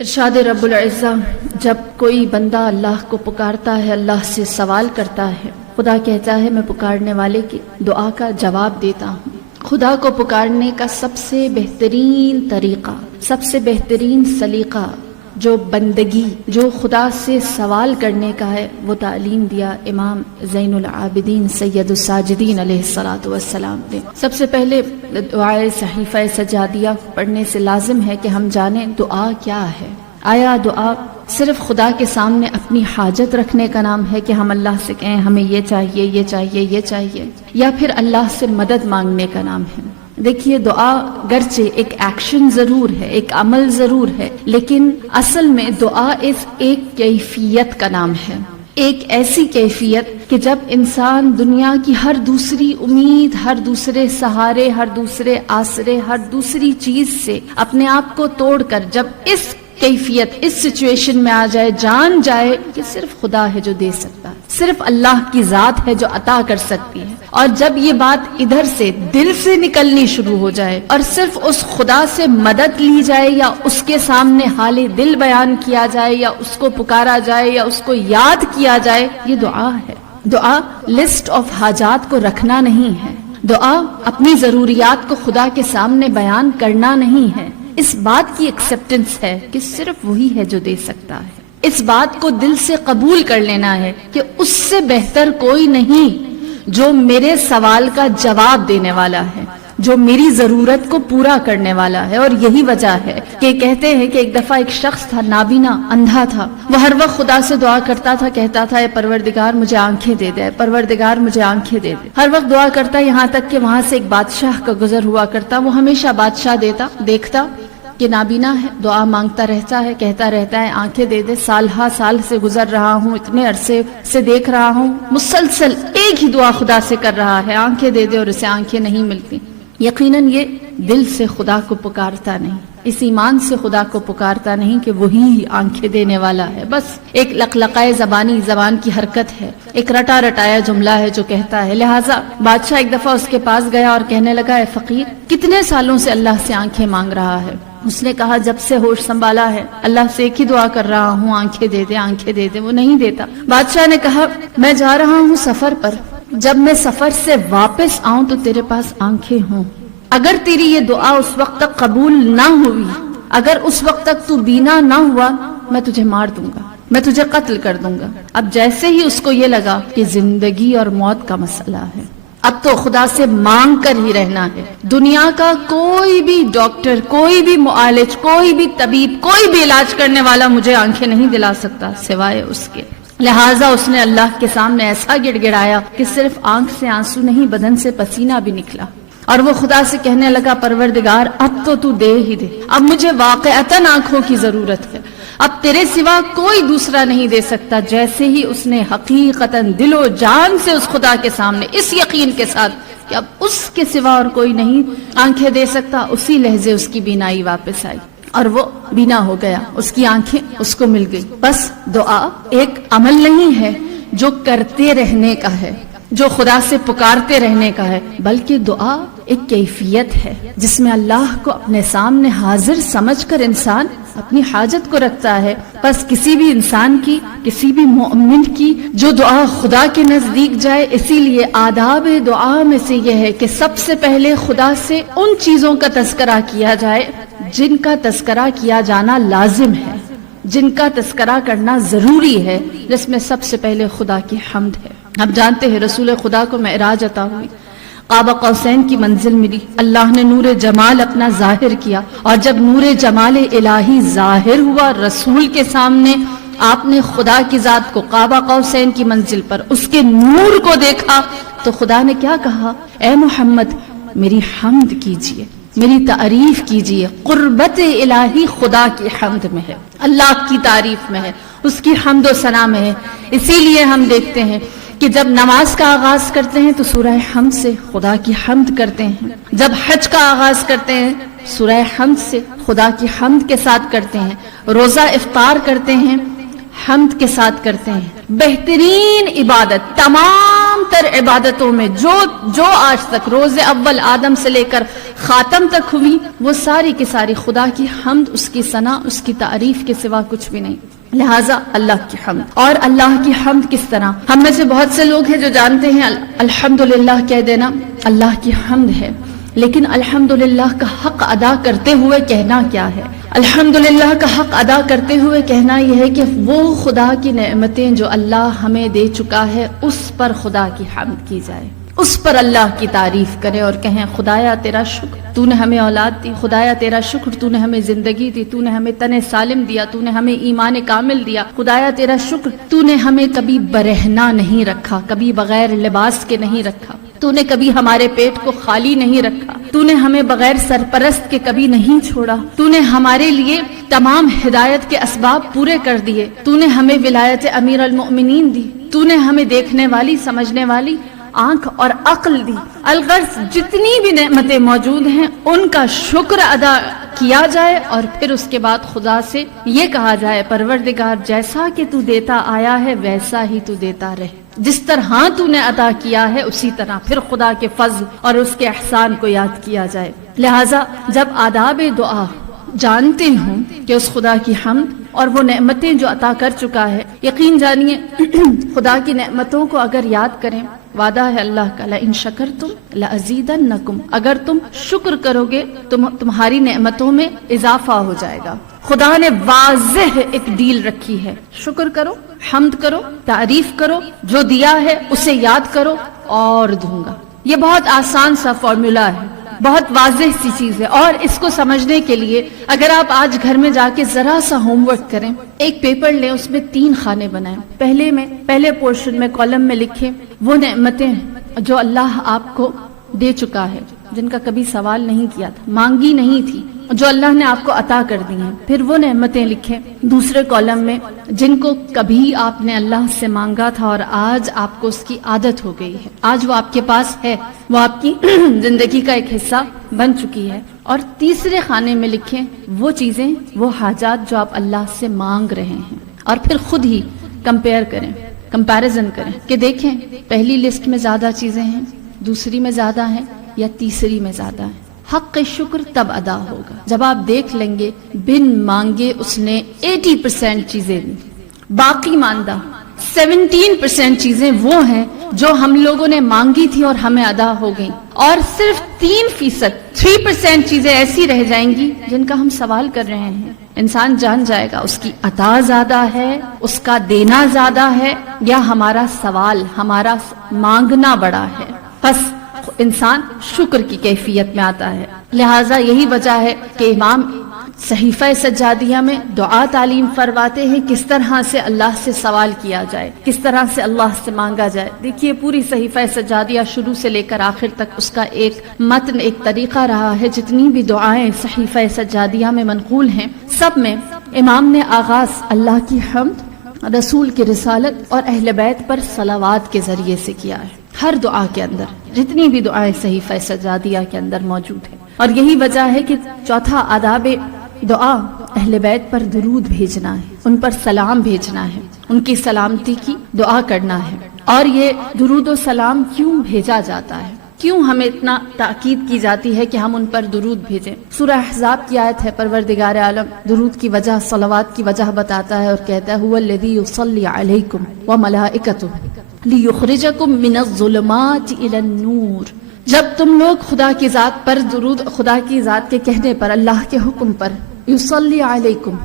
ارشاد رب العزہ، جب کوئی بندہ اللہ کو پکارتا ہے، اللہ سے سوال کرتا ہے، خدا کہتا ہے میں پکارنے والے کی دعا کا جواب دیتا ہوں۔ خدا کو پکارنے کا سب سے بہترین طریقہ، سب سے بہترین سلیقہ جو بندگی، جو خدا سے سوال کرنے کا ہے، وہ تعلیم دیا امام زین العابدین سید الساجدین علیہ الصلوۃ والسلام نے۔ سب سے پہلے دعائے صحیفہ سجادیہ پڑھنے سے لازم ہے کہ ہم جانیں دعا کیا ہے۔ آیا دعا صرف خدا کے سامنے اپنی حاجت رکھنے کا نام ہے کہ ہم اللہ سے کہیں ہمیں یہ چاہیے، یہ چاہیے، یہ چاہیے، یا پھر اللہ سے مدد مانگنے کا نام ہے؟ دیکھیے، دعا گرچہ ایک ایکشن ضرور ہے، ایک عمل ضرور ہے، لیکن اصل میں دعا اس ایک کیفیت کا نام ہے، ایک ایسی کیفیت کہ جب انسان دنیا کی ہر دوسری امید، ہر دوسرے سہارے، ہر دوسرے آسرے، ہر دوسری چیز سے اپنے آپ کو توڑ کر جب اس کیفیت، اس سچویشن میں آ جائے، جان جائے کہ صرف خدا ہے جو دے سکتا ہے، صرف اللہ کی ذات ہے جو عطا کر سکتی ہے، اور جب یہ بات ادھر سے دل سے نکلنی شروع ہو جائے اور صرف اس خدا سے مدد لی جائے یا اس کے سامنے حال دل بیان کیا جائے یا اس کو پکارا جائے یا اس کو یاد کیا جائے، یہ دعا ہے۔ دعا لسٹ آف حاجات کو رکھنا نہیں ہے، دعا اپنی ضروریات کو خدا کے سامنے بیان کرنا نہیں ہے، اس بات کی ایکسیپٹنس ہے کہ صرف وہی ہے جو دے سکتا ہے، اس بات کو دل سے قبول کر لینا ہے کہ اس سے بہتر کوئی نہیں جو میرے سوال کا جواب دینے والا ہے، جو میری ضرورت کو پورا کرنے والا ہے۔ اور یہی وجہ ہے کہ کہتے ہیں کہ ایک دفعہ ایک شخص تھا، نابینا، اندھا تھا، وہ ہر وقت خدا سے دعا کرتا تھا، کہتا تھا اے پروردگار مجھے آنکھیں دے دے، پروردگار مجھے آنکھیں دے دے، ہر وقت دعا کرتا، یہاں تک کہ وہاں سے ایک بادشاہ کا گزر ہوا کرتا، وہ ہمیشہ بادشاہ دیکھتا کہ نابینا ہے، دعا مانگتا رہتا ہے، کہتا رہتا ہے آنکھیں دے دے، سال ہا سال سے گزر رہا ہوں، اتنے عرصے سے دیکھ رہا ہوں، مسلسل ایک ہی دعا خدا سے کر رہا ہے، آنکھیں دے دے، اور اسے آنکھیں نہیں ملتی۔ یقیناً یہ دل سے خدا کو پکارتا نہیں، اس ایمان سے خدا کو پکارتا نہیں کہ وہی آنکھیں دینے والا ہے، بس ایک لقلقائے زبان کی حرکت ہے، ایک رٹا رٹایا جملہ ہے جو کہتا ہے۔ لہٰذا بادشاہ ایک دفعہ اس کے پاس گیا اور کہنے لگا اے فقیر، کتنے سالوں سے اللہ سے آنکھیں مانگ رہا ہے؟ اس نے کہا جب سے ہوش سنبھالا ہے اللہ سے ایک ہی دعا کر رہا ہوں، آنکھیں دے دے، آنکھیں دے دے، وہ نہیں دیتا۔ بادشاہ نے کہا میں جا رہا ہوں سفر پر، جب میں سفر سے واپس آؤں تو تیرے پاس آنکھیں ہوں، اگر تیری یہ دعا اس وقت تک قبول نہ ہوئی، اگر اس وقت تک تو بینا نہ ہوا، میں تجھے مار دوں گا، میں تجھے قتل کر دوں گا۔ اب جیسے ہی اس کو یہ لگا کہ زندگی اور موت کا مسئلہ ہے، اب تو خدا سے مانگ کر ہی رہنا ہے، دنیا کا کوئی بھی ڈاکٹر، کوئی بھی معالج، کوئی بھی طبیب، کوئی بھی علاج کرنے والا مجھے آنکھیں نہیں دلا سکتا سوائے اس کے۔ لہٰذا اس نے اللہ کے سامنے ایسا گڑ گڑایا کہ صرف آنکھ سے آنسو نہیں، بدن سے پسینہ بھی نکلا، اور وہ خدا سے کہنے لگا پروردگار اب تو دے ہی دے، اب مجھے واقعتاً آنکھوں کی ضرورت ہے، اب تیرے سوا کوئی دوسرا نہیں دے سکتا۔ جیسے ہی اس نے حقیقتاً دل و جان سے اس خدا کے سامنے اس یقین کے ساتھ کہ اب اس کے سوا اور کوئی نہیں آنکھیں دے سکتا، اسی لحظے اس کی بینائی واپس آئی اور وہ بینا ہو گیا، اس کی آنکھیں اس کو مل گئی۔ بس دعا ایک عمل نہیں ہے جو کرتے رہنے کا ہے، جو خدا سے پکارتے رہنے کا ہے، بلکہ دعا ایک کیفیت ہے جس میں اللہ کو اپنے سامنے حاضر سمجھ کر انسان اپنی حاجت کو رکھتا ہے۔ بس کسی بھی انسان کی، کسی بھی مومن کی جو دعا خدا کے نزدیک جائے، اسی لیے آداب دعا میں سے یہ ہے کہ سب سے پہلے خدا سے ان چیزوں کا تذکرہ کیا جائے جن کا تذکرہ کیا جانا لازم ہے، جن کا تذکرہ کرنا ضروری ہے، جس میں سب سے پہلے خدا کی حمد ہے۔ اب جانتے ہیں رسول خدا کو معراج عطا ہوئی، قاب قوسین کی منزل ملی، اللہ نے نور جمال اپنا ظاہر کیا، اور جب نور جمال الہی ظاہر ہوا رسول کے سامنے، آپ نے خدا کی ذات کو قاب قوسین کی منزل پر اس کے نور کو دیکھا تو خدا نے کیا کہا؟ اے محمد میری حمد کیجئے، میری تعریف کیجئے۔ قربت الہی خدا کی حمد میں ہے، اللہ کی تعریف میں ہے، اس کی حمد و ثنا میں ہے۔ اسی لیے ہم دیکھتے ہیں کہ جب نماز کا آغاز کرتے ہیں تو سورہ حمد سے خدا کی حمد کرتے ہیں، جب حج کا آغاز کرتے ہیں سورہ حمد سے خدا کی حمد کے ساتھ کرتے ہیں، روزہ افطار کرتے ہیں حمد کے ساتھ کرتے ہیں۔ بہترین عبادت، تمام تر عبادتوں میں جو آج تک روز اول آدم سے لے کر خاتم تک ہوئی، وہ ساری کی ساری خدا کی حمد، اس کی ثنا، اس کی تعریف کے سوا کچھ بھی نہیں۔ لہٰذا اللہ کی حمد۔ اور اللہ کی حمد کس طرح؟ ہم میں سے بہت سے لوگ ہیں جو جانتے ہیں الحمدللہ کہہ دینا اللہ کی حمد ہے، لیکن الحمدللہ کا حق ادا کرتے ہوئے کہنا کیا ہے؟ الحمدللہ کا حق ادا کرتے ہوئے کہنا یہ ہے کہ وہ خدا کی نعمتیں جو اللہ ہمیں دے چکا ہے اس پر خدا کی حمد کی جائے، اس پر اللہ کی تعریف کرے اور کہیں خدایا تیرا شکر، تو نے ہمیں اولاد دی، خدایا تیرا شکر تو نے ہمیں زندگی دی، تو نے ہمیں تن سالم دیا، تو نے ہمیں ایمان کامل دیا، خدایا تیرا شکر تو نے ہمیں کبھی برہنہ نہیں رکھا، کبھی بغیر لباس کے نہیں رکھا، تو نے کبھی ہمارے پیٹ کو خالی نہیں رکھا، تو نے ہمیں بغیر سرپرست کے کبھی نہیں چھوڑا، تو نے ہمارے لیے تمام ہدایت کے اسباب پورے کر دیے، تو نے ہمیں ولایت امیر المؤمنین دی، تو نے ہمیں دیکھنے والی سمجھنے والی آنکھ اور عقل دی۔ الغرض جتنی بھی نعمتیں موجود ہیں ان کا شکر ادا کیا جائے اور پھر اس کے بعد خدا سے یہ کہا جائے پروردگار جیسا کہ تو دیتا آیا ہے ویسا ہی تو دیتا رہے، جس طرح تو نے عطا کیا ہے اسی طرح پھر خدا کے فضل اور اس کے احسان کو یاد کیا جائے۔ لہٰذا جب آداب دعا جانتے ہوں کہ اس خدا کی حمد اور وہ نعمتیں جو عطا کر چکا ہے، یقین جانیے خدا کی نعمتوں کو اگر یاد کریں، وعدہ ہے اللہ کا لَإِن شَكَرْتُمْ لَأَزِيدَنَّكُمْ، اگر تم شکر کرو گے تو تمہاری نعمتوں میں اضافہ ہو جائے گا۔ خدا نے واضح ایک ڈیل رکھی ہے، شکر کرو، حمد کرو، تعریف کرو، جو دیا ہے اسے یاد کرو اور دوں گا۔ یہ بہت آسان سا فارمولا ہے، بہت واضح سی چیز ہے، اور اس کو سمجھنے کے لیے اگر آپ آج گھر میں جا کے ذرا سا ہوم ورک کریں، ایک پیپر لیں، اس میں 3 خانے بنائیں، پہلے پورشن میں کالم میں لکھیں وہ نعمتیں جو اللہ آپ کو دے چکا ہے، جن کا کبھی سوال نہیں کیا تھا، مانگی نہیں تھی، جو اللہ نے آپ کو عطا کر دی ہیں۔ پھر وہ نعمتیں لکھیں دوسرے کالم میں جن کو کبھی آپ نے اللہ سے مانگا تھا اور آج آپ کو اس کی عادت ہو گئی ہے، آج وہ آپ کے پاس ہے، وہ آپ کی زندگی کا ایک حصہ بن چکی ہے۔ اور تیسرے خانے میں لکھیں وہ چیزیں، وہ حاجات جو آپ اللہ سے مانگ رہے ہیں، اور پھر خود ہی کمپیئر کریں، کمپیریزن کریں کہ دیکھیں پہلی لسٹ میں زیادہ چیزیں ہیں، دوسری میں زیادہ ہیں یا تیسری میں زیادہ ہیں۔ حق شکر تب ادا ہوگا جب آپ دیکھ لیں گے بن مانگے اس نے 80% چیزیں دی، باقی ماندہ 17% چیزیں وہ ہیں جو ہم لوگوں نے مانگی تھی اور ہمیں ادا ہو گئیں، اور صرف 3% چیزیں ایسی رہ جائیں گی جن کا ہم سوال کر رہے ہیں۔ انسان جان جائے گا اس کی عطا زیادہ ہے، اس کا دینا زیادہ ہے، یا ہمارا سوال، ہمارا مانگنا بڑا ہے۔ بس انسان شکر کی کیفیت میں آتا ہے۔ لہٰذا یہی وجہ ہے کہ امام صحیفہ سجادیہ میں دعا تعلیم فرماتے ہیں کس طرح سے اللہ سے سوال کیا جائے، کس طرح سے اللہ سے مانگا جائے۔ دیکھیے پوری صحیفہ سجادیہ شروع سے لے کر آخر تک اس کا ایک متن، ایک طریقہ رہا ہے۔ جتنی بھی دعائیں صحیفہ سجادیہ میں منقول ہیں سب میں امام نے آغاز اللہ کی حمد، رسول کی رسالت اور اہل بیت پر صلوات کے ذریعے سے کیا ہے۔ ہر دعا کے اندر جتنی بھی دعائیں صحیفہ سجادیہ کے اندر موجود ہیں، اور یہی وجہ ہے کہ چوتھا آداب دعا اہل بیت پر درود بھیجنا ہے، ان پر سلام بھیجنا ہے، ان کی سلامتی کی دعا کرنا ہے۔ اور یہ درود و سلام کیوں بھیجا جاتا ہے، کیوں ہمیں اتنا تاکید کی جاتی ہے کہ ہم ان پر درود بھیجیں؟ سورہ احزاب کی آیت ہے، پروردگار عالم درود کی وجہ، صلوات کی وجہ بتاتا ہے اور کہتا ہے هو الذی یصلی علیکم وملائکتہ لیخرجکم من الظلمات الی النور۔ جب تم لوگ خدا کی ذات پر درود، خدا کی ذات کے کہنے پر، اللہ کے حکم پر، یصلی علیکم،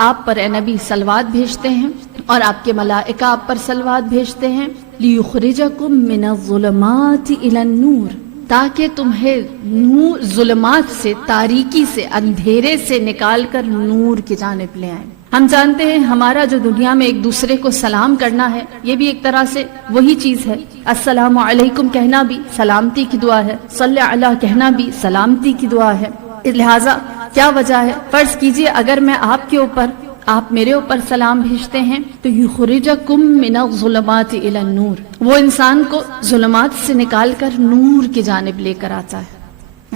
آپ پر اے نبی صلوات بھیجتے ہیں اور آپ کے ملائکہ آپ پر صلوات بھیجتے ہیں، لیخرجکم من الظلمات الی النور، تاکہ تمہیں نور، ظلمات سے، تاریکی سے، اندھیرے سے نکال کر نور کی جانب لے آئیں۔ ہم جانتے ہیں ہمارا جو دنیا میں ایک دوسرے کو سلام کرنا ہے، یہ بھی ایک طرح سے وہی چیز ہے۔ السلام علیکم کہنا بھی سلامتی کی دعا ہے، صلی اللہ کہنا بھی سلامتی کی دعا ہے۔ لہٰذا کیا وجہ ہے؟ فرض کیجئے اگر میں آپ کے اوپر، آپ میرے اوپر سلام بھیجتے ہیں تو یخرجکم من الظلمات الی النور، وہ انسان کو ظلمات سے نکال کر نور کی جانب لے کر آتا ہے،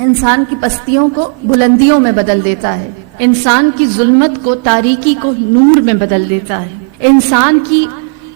انسان کی پستیوں کو بلندیوں میں بدل دیتا ہے، انسان کی ظلمت کو، تاریکی کو نور میں بدل دیتا ہے، انسان کی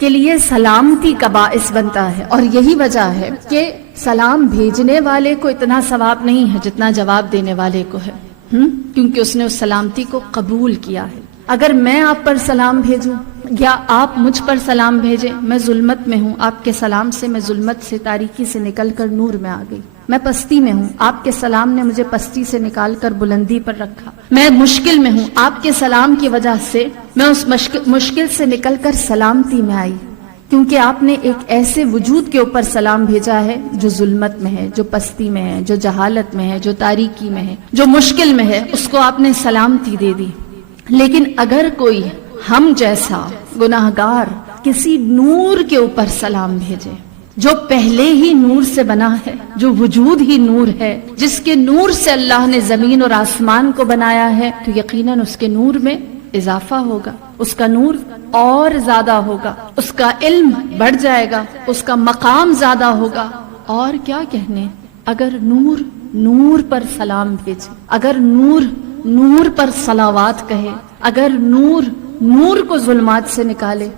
کے لیے سلامتی کا باعث بنتا ہے، اور یہی وجہ ہے کہ سلام بھیجنے والے کو اتنا ثواب نہیں ہے جتنا جواب دینے والے کو ہے، کیونکہ اس نے اس سلامتی کو قبول کیا ہے۔ اگر میں آپ پر سلام بھیجوں یا آپ مجھ پر سلام بھیجیں، میں ظلمت میں ہوں، آپ کے سلام سے میں ظلمت سے، تاریکی سے نکل کر نور میں آ گئی۔ میں پستی میں ہوں، آپ کے سلام نے مجھے پستی سے نکال کر بلندی پر رکھا۔ میں مشکل میں ہوں، آپ کے سلام کی وجہ سے میں اس مشکل سے نکل کر سلامتی میں آئی، کیونکہ آپ نے ایک ایسے وجود کے اوپر سلام بھیجا ہے جو ظلمت میں ہے، جو پستی میں ہے، جو جہالت میں ہے، جو تاریکی میں ہے، جو مشکل میں ہے، اس کو آپ نے سلامتی دے دی۔ لیکن اگر کوئی ہم جیسا گناہگار کسی نور کے اوپر سلام بھیجے، جو پہلے ہی نور سے بنا ہے، جو وجود ہی نور ہے، جس کے نور سے اللہ نے زمین اور آسمان کو بنایا ہے، تو یقیناً اس کے نور میں اضافہ ہوگا، اس کا نور اور زیادہ ہوگا، اس کا علم بڑھ جائے گا، اس کا مقام زیادہ ہوگا۔ اور کیا کہنے، اگر نور نور پر سلام بھیجے، اگر نور نور پر صلوات کہے، اگر نور نور کو ظلمات سے نکالے،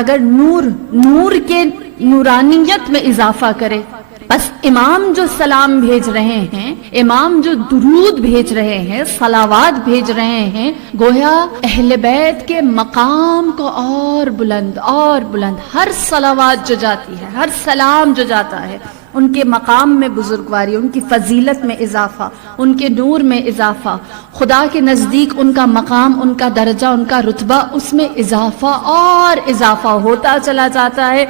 اگر نور نور کے نورانیت میں اضافہ کرے، بس امام جو سلام بھیج رہے ہیں، امام جو درود بھیج رہے ہیں، صلوات بھیج رہے ہیں، گویا اہل بیت کے مقام کو اور بلند اور بلند، ہر صلوات جو جاتی ہے، ہر سلام جو جاتا ہے، ان کے مقام میں بزرگواری، ان کی فضیلت میں اضافہ، ان کے نور میں اضافہ، خدا کے نزدیک ان کا مقام، ان کا درجہ، ان کا رتبہ، اس میں اضافہ اور اضافہ ہوتا چلا جاتا ہے۔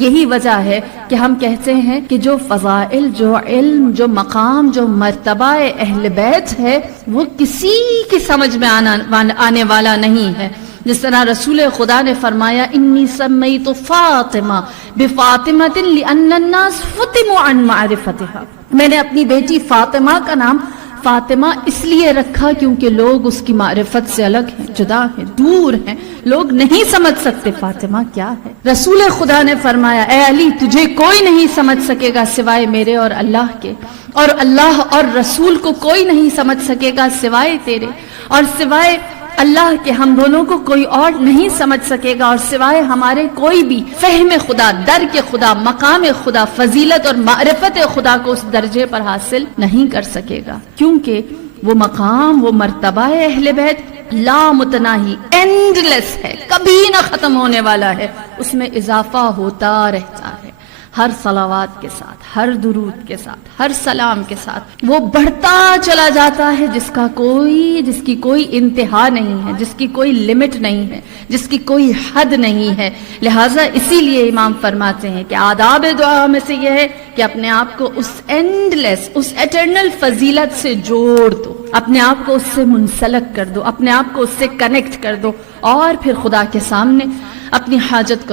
یہی وجہ ہے کہ ہم کہتے ہیں کہ جو فضائل، جو علم، جو مقام، جو مرتبہ اہل بیت ہے، وہ کسی کی سمجھ میں آنے والا نہیں ہے۔ جس طرح رسول خدا نے فرمایا، انی سمیت فاطمہ بفاطمۃ لأن الناس فتموا عن معرفتها، میں نے اپنی بیٹی فاطمہ کا نام فاطمہ اس لیے رکھا کیونکہ لوگ اس کی معرفت سے الگ ہیں، جدا ہیں، دور ہیں، لوگ نہیں سمجھ سکتے فاطمہ کیا ہے۔ رسول خدا نے فرمایا، اے علی، تجھے کوئی نہیں سمجھ سکے گا سوائے میرے اور اللہ کے، اور اللہ اور رسول کو کوئی نہیں سمجھ سکے گا سوائے تیرے، اور سوائے اللہ کے ہم دونوں کو کوئی اور نہیں سمجھ سکے گا، اور سوائے ہمارے کوئی بھی فہم خدا، درک خدا، مقام خدا، فضیلت اور معرفت خدا کو اس درجے پر حاصل نہیں کر سکے گا، کیونکہ وہ مقام، وہ مرتبہ اہل بیت لا متناہی، اینڈ لیس ہے، کبھی نہ ختم ہونے والا ہے، اس میں اضافہ ہوتا رہتا ہے، ہر صلوات کے ساتھ، ہر درود کے ساتھ، ہر سلام کے ساتھ وہ بڑھتا چلا جاتا ہے، جس کی کوئی انتہا نہیں ہے، جس کی کوئی لمٹ نہیں ہے، جس کی کوئی حد نہیں ہے۔ لہٰذا اسی لیے امام فرماتے ہیں کہ آداب دعا میں سے یہ ہے کہ اپنے آپ کو us and less, us eternal فضیلت سے جوڑ دو، اپنے آپ کو اس سے منسلک کر دو، اپنے آپ کو اس سے کنیکٹ کر دو، اور پھر خدا کے سامنے اپنی حاجت کو